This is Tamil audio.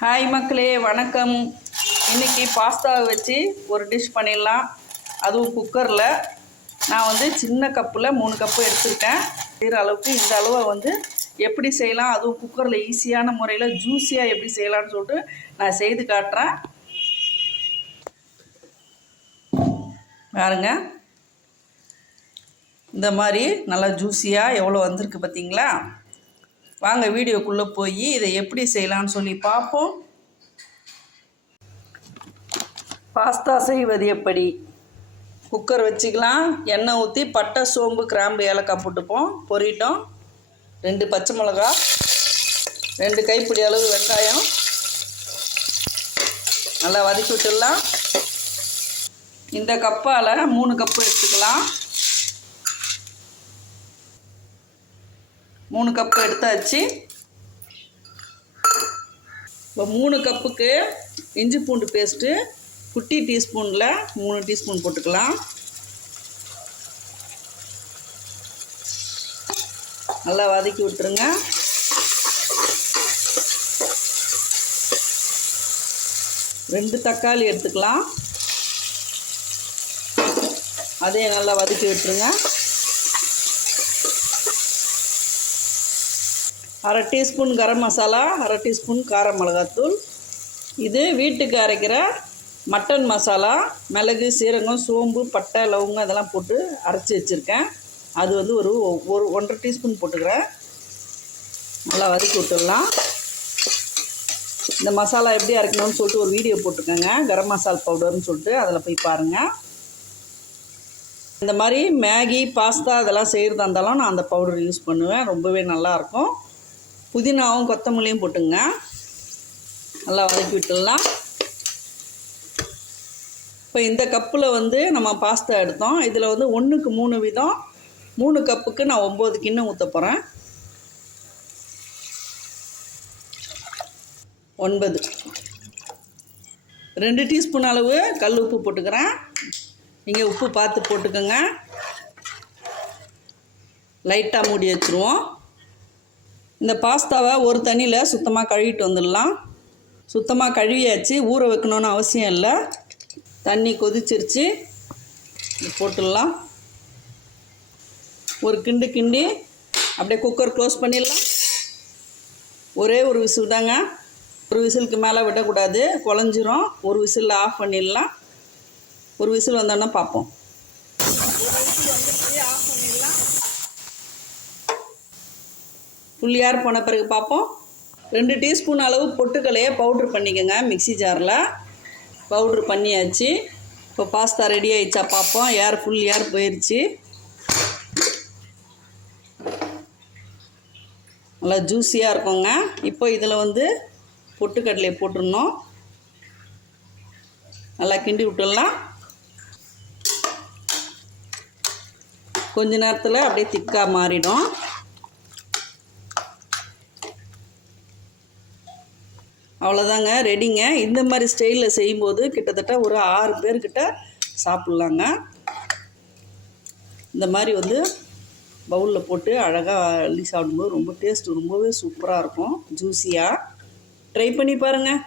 ஹாய் மக்களே வணக்கம். இன்னைக்கு பாஸ்தாவை வச்சு ஒரு டிஷ் பண்ணிடலாம். அதுவும் குக்கரில் நான் வந்து சின்ன கப்பில் மூணு கப்பு எடுத்துருக்கேன் செய்கிற அளவுக்கு இந்த அளவை வந்து எப்படி செய்யலாம்? அதுவும் குக்கரில் ஈஸியான முறையில் ஜூஸியாக எப்படி செய்யலாம்னு சொல்லிட்டு நான் செய்து காட்டுறேன். பாருங்க. இந்த மாதிரி நல்லா ஜூஸியாக எவ்வளோ வந்திருக்கு பார்த்தீங்களா? வாங்க வீடியோக்குள்ளே போய் இதை எப்படி செய்யலாம்னு சொல்லி பார்ப்போம். பாஸ்தா செய்வது எப்படி? குக்கர் வச்சுக்கலாம். எண்ணெய் ஊற்றி பட்டை சோம்பு கிராம்பு ஏலக்காய் போட்டுப்போம். பொரிட்டோம். ரெண்டு பச்சை மிளகா ரெண்டு கைப்பிடி அளவு வெங்காயம். நல்லா வதக்கி விட்டுடலாம். இந்த கப்பால் மூணு கப்பு எடுத்துக்கலாம். மூணு கப்பு எடுத்தாச்சு. இப்போ மூணு கப்புக்கு இஞ்சி பூண்டு பேஸ்ட்டு குட்டி டீஸ்பூனில் மூணு டீஸ்பூன் போட்டுக்கலாம். நல்லா வதக்கி விட்டுருங்க. ரெண்டு தக்காளி எடுத்துக்கலாம். அதையும் நல்லா வதக்கி விட்டுருங்க. அரை டீஸ்பூன் கரம் மசாலா அரை டீஸ்பூன் கார மிளகாத்தூள். இது வீட்டுக்கு அரைக்கிற மட்டன் மசாலா மிளகு சீரகம் சோம்பு பட்டை லவங்கம் இதெல்லாம் போட்டு அரைச்சி வச்சுருக்கேன். அது வந்து ஒரு ஒரு ஒன்றரை டீஸ்பூன் போட்டுக்கிறேன். நல்லா வதக்கி விட்டுடலாம். இந்த மசாலா எப்படி அரைக்கணும்னு சொல்லிட்டு ஒரு வீடியோ போட்டிருக்கேங்க. கரம் மசாலா பவுடர்னு சொல்லிட்டு அதில் போய் பாருங்கள் இந்த மாதிரி மேகி பாஸ்தா இதெல்லாம் செய்கிறதா இருந்தாலும் நான் அந்த பவுடர் யூஸ் பண்ணுவேன். ரொம்பவே நல்லாயிருக்கும் புதினாவும் கொத்தமல்லியும் போட்டுங்க. நல்லா வதக்கி விட்டுடலாம். இப்போ இந்த கப்பில் வந்து நம்ம பாஸ்தா எடுத்தோம். இதில் வந்து ஒன்றுக்கு மூணு விதம். மூணு கப்புக்கு நான் ஒம்பது கிண்ணம் ஊற்ற போகிறேன் ஒன்பது. ரெண்டு டீஸ்பூன் அளவு கல் உப்பு போட்டுக்கிறேன். நீங்கள் உப்பு பார்த்து போட்டுக்கோங்க. லைட்டாக மூடி வச்சுருவோம். இந்த பாஸ்தாவை ஒரு தண்ணியில் சுத்தமாக கழுவிட்டு வந்துடலாம். சுத்தமாக கழுவியாச்சு. ஊற வைக்கணுன்னு அவசியம் இல்லை. தண்ணி கொதிச்சிருச்சு. போட்டுடலாம். ஒரு கிண்டு கிண்டி அப்படியே குக்கர் க்ளோஸ் பண்ணிடலாம். ஒரே ஒரு விசில் தாங்க. ஒரு விசிலுக்கு மேலே விடக்கூடாது. குழஞ்சிரும். ஒரு விசிலில் ஆஃப் பண்ணிடலாம். ஒரு விசில் வந்தோன்னா பார்ப்போம். ஆஃப் பண்ணிடலாம் புள்ளியார் போன பிறகு பார்ப்போம். ரெண்டு டீஸ்பூன் அளவு பொட்டுக்கலையை பவுட்ரு பண்ணிக்கோங்க மிக்ஸி ஜாரில். பவுட்ரு பண்ணியாச்சு. இப்போ பாஸ்தா ரெடி ஆயிடுச்சா பார்ப்போம். ஏர் ஃபுல் ஏர் போயிடுச்சு நல்லா ஜூஸியாக இருக்குங்க. இப்போ இதில் வந்து பொட்டுக்கடலையை போட்டுடணும். நல்லா கிண்டி விட்டுடலாம். கொஞ்ச நேரத்தில் அப்படியே திக்காக மாறிடும். அவ்வளோதாங்க ரெடிங்க இந்த மாதிரி ஸ்டைலில் செய்யும்போது கிட்டத்தட்ட ஒரு ஆறு பேர்கிட்ட சாப்பிட்லாங்க. இந்த மாதிரி வந்து பவுலில் போட்டு அழகாக அள்ளி சாப்பிடும்போது ரொம்ப டேஸ்ட் ரொம்பவே சூப்பராக இருக்கும். ஜூஸியாக ட்ரை பண்ணி பாருங்கள்